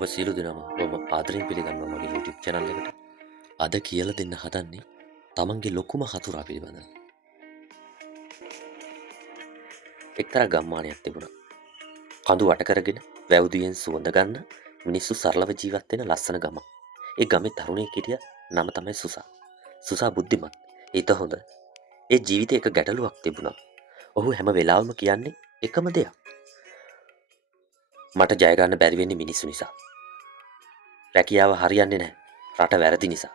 ඔබ සියලු දෙනාම බොහොම ආදරෙන් පිළිගන්නවා මගේ YouTube channel එකට. අද කියලා දෙන්න හදන්නේ තමන්ගේ ලොකුම හතුරා පිළිබඳව. එක්තරා ගම්මානයක් තිබුණා. කඳු වට කරගෙන වැව්දියෙන් සුවඳ ගන්න මිනිස්සු සරලව ජීවත් වෙන ලස්සන ගමක්. ඒ ගමේ තරුණයෙක් හිටියා. නම තමයි සුසා. සුසා බුද්ධිමත්. හිත හොඳ. ඒ ජීවිතේ එක ගැටලුවක් තිබුණා. ඔහු හැම වෙලාවෙම කියන්නේ එකම දෙයක්. මට ජය ගන්න බැරි වෙන්නේ මිනිස්සු නිසා. රැකියාව හරියන්නේ නැහැ. රට වැරදි නිසා.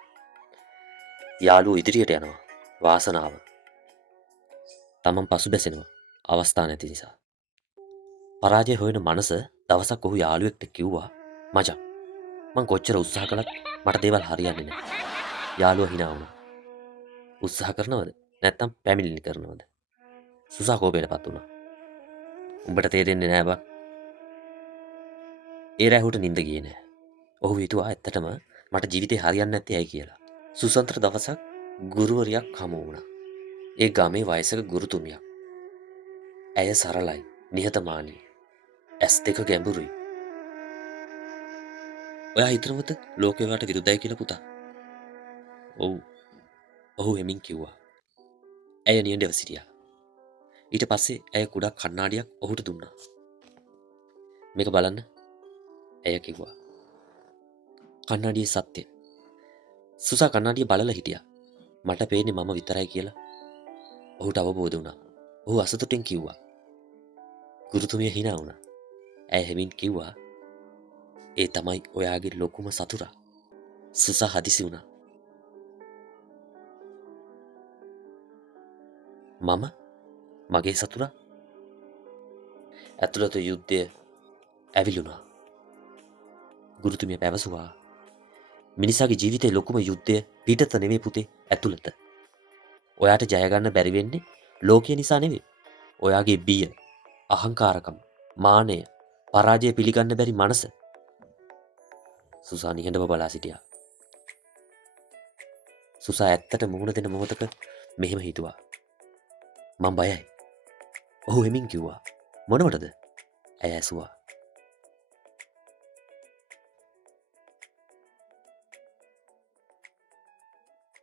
යාළුවෝ ඉදිරියට යනවා. වාසනාව. තමන් පසු බැසෙනවා. අවස්ථා නැති නිසා. පරාජය හොයන මනස දවසක් ඔහු යාළුවෙක්ට කිව්වා මචං මං කොච්චර උත්සාහ කළත් මට දේවල් හරියන්නේ නැහැ. යාළුවා hina වුණා. උත්සාහ කරනවද? නැත්තම් පැමිණිලි කරනවද? සුසා කෝපයටපත් වුණා. උඹට තේරෙන්නේ නැහැ බං. ඒ රැහුට නිින්ද ගියේ නැහැ. ඔහු හිතුවා ඇත්තටම මට ජීවිතේ හරියන්නේ නැත්තේ ඇයි කියලා. සුසන්තර දවසක් ගුරුවරියක් හමු වුණා. ඒ ගමේ වයසක ගුරුතුමියක්. ඇය සරලයි, නිහතමානී. ඇස් දෙක ගැඹුරුයි. ඔයා හිතනවද ලෝකේ වාට විරුද්ධයි කියලා පුතා? ඔව්. ඔහු හෙමින් කිව්වා. ඇය නිහඬව සිටියා. ඊට පස්සේ ඇය කුඩා කණ්ණාඩියක් ඔහුට දුන්නා. මේක බලන්න. ඇය කිව්වා. කණ්ණාඩියේ සත්‍ය. සුසා කණ්ණාඩිය බලලා හිටියා. මට පේන්නේ මම විතරයි කියලා. ඔහුට අවබෝධ වුණා. ඔහු අසතුටින් කිව්වා. ගුරුතුමිය hina වුණා. ඇය හෙමින් කිව්වා. ඒ තමයි ඔයාගේ ලොකුම සතුරා. සුසා හදිසි වුණා. මම මගේ සතුරා ඇතුළත යුද්ධය ඇවිලුණා. ගුරුතුමිය පැවසුවා. මිනිසාගේ ජීවිතේ ලොකුම යුද්ධය පිටත නෙවෙයි පුතේ ඇතුළත. ඔයාට ජය ගන්න බැරි වෙන්නේ ලෝකය නිසා නෙවෙයි. ඔයාගේ බිය, අහංකාරකම, මානය, පරාජය පිළිගන්න බැරි මනස. සුසා නිහඬව බලා සිටියා. සුසා ඇත්තට මුහුණ දෙන මොහොතක මෙහෙම හිතුවා. මං බයයි. ඔහු හෙමින් කිව්වා. මොනවටද? ඇය ඇසුවා.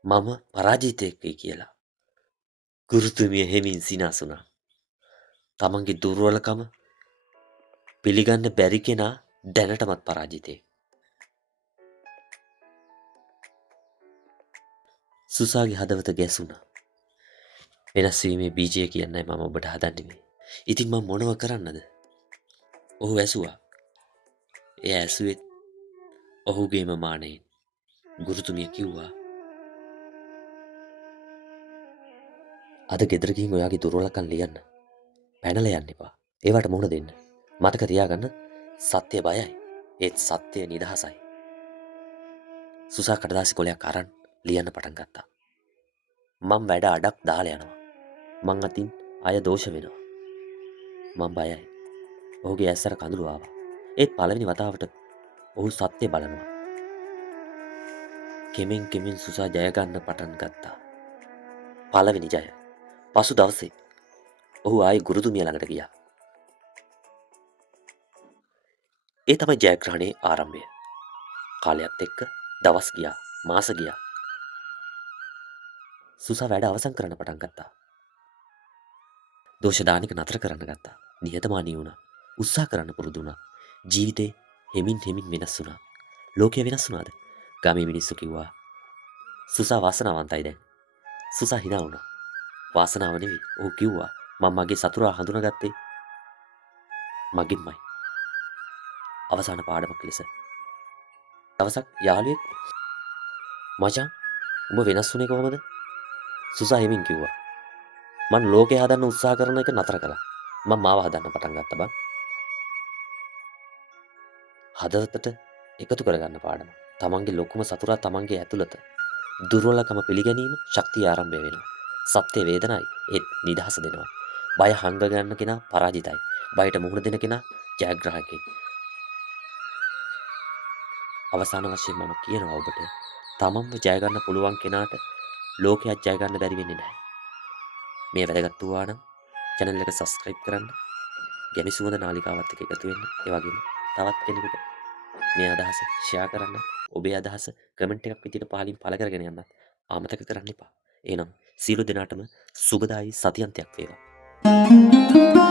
මම පරාජිතයෙක්යි කියලා. ගුරුතුමිය හෙමින් සිනාසුණා. තමන්ගේ දුර්වලකම පිළිගන්න බැරි කෙනා දැනටමත් පරාජිතයෙක්. සුසාගේ හදවත ගැසුණා. වෙනස් වීමේ බීජය කියන්නයි මම ඔබට හදන්නේ මේ. ඉතින් මම මොනව කරන්නද? ඔහු ඇසුවා. එය ඇසුවෙත් ඔහුගේම මානයෙන්. ගුරුතුමිය කිව්වා. අද ගෙදර ගිහින් ඔයාගේ දුර්වලකම් ලියන්න. පැනලා යන්න එපා. ඒවට මුහුණ දෙන්න. මතක තියාගන්න සත්‍ය බයයි. ඒත් සත්‍ය නිදහසයි. සුසා කඩදාසි කොලයක් අරන් ලියන්න පටන් ගත්තා. මං වැඩ අඩක් දාලා යනවා. මං අතින් අය දෝෂ වෙනවා. මං බයයි. ඔහුගේ ඇස්සට කඳුළු ආවා. ඒත් පළවෙනි වතාවට ඔහු සත්‍ය බලනවා. කෙමෙන් කෙමෙන් සුසා ජය ගන්න පටන් ගත්තා. පළවෙනි ජය. පසු දවසේ ඔහු ආයි ගුරුතුමිය ළඟට ගියා. ඒ තමයි ජයග්‍රහණයේ ආරම්භය. කාලයත් එක්ක දවස් ගියා, මාස ගියා. සුසා වැඩ අවසන් කරන්න පටන් ගත්තා. දෝෂ දාන එක නතර කරන්න ගත්තා. නිහතමානී වුණා. උත්සාහ කරන්න පුරුදු වුණා. ජීවිතේ හෙමින් හෙමින් වෙනස් වුණා. ලෝකය වෙනස් වුණාද? ගමේ මිනිස්සු කිව්වා සුසා වාසනාවන්තයි දැන්. සුසා hina වුණා. වාසනාව නෙවෙයි. ඔහු කිව්වා මම මගේ සතුරා හඳුනාගත්තේ මගින්මයි. අවසාන පාඩමක් ලෙස. දවසක් යාළුවෙක් මචං උඹ වෙනස් වුණේ කොහොමද? සුසා හෙමින් කිව්වා. මං ලෝකේ හදන්න උත්සාහ කරන එක නතර කළා. මං මාව හදන්න පටන් ගත්තා බං. හදවතට එකතු කරගන්න පාඩම. තමන්ගේ ලොකුම සතුරා තමන්ගේ ඇතුළත. දුර්වලකම පිළිගැනීම ශක්තිය ආරම්භය වෙනවා. සත්‍ය වේදනයි ඒත් නිදහස දෙනවා. බය හංග ගන්න කෙනා පරාජිතයි. බයට මුහුණ දෙන කෙනා ජයග්‍රාහකයෙක්. අවසාන වශයෙන් මම කියනවා ඔබට තමන්ව ජය ගන්න පුළුවන් කෙනාට ලෝකයක් ජය ගන්න බැරි වෙන්නේ නැහැ. මේ වැදගත් වූවා නම් channel එක subscribe කරන්න. ගැමි සුවඳ නාලිකාවත් එක්ක එකතු වෙන්න. ඒ වගේම තවත් කෙනෙකුට මේ අදහස ෂෙයා කරන්න, ඔබේ අදහස කමෙන්ට් එකක් විදිහට පහලින් පළ කරගෙන යන්නත් අමතක කරන්න එපා. එහෙනම් සියලු දෙනාටම සුබදායි සතියන්තයක් වේවා.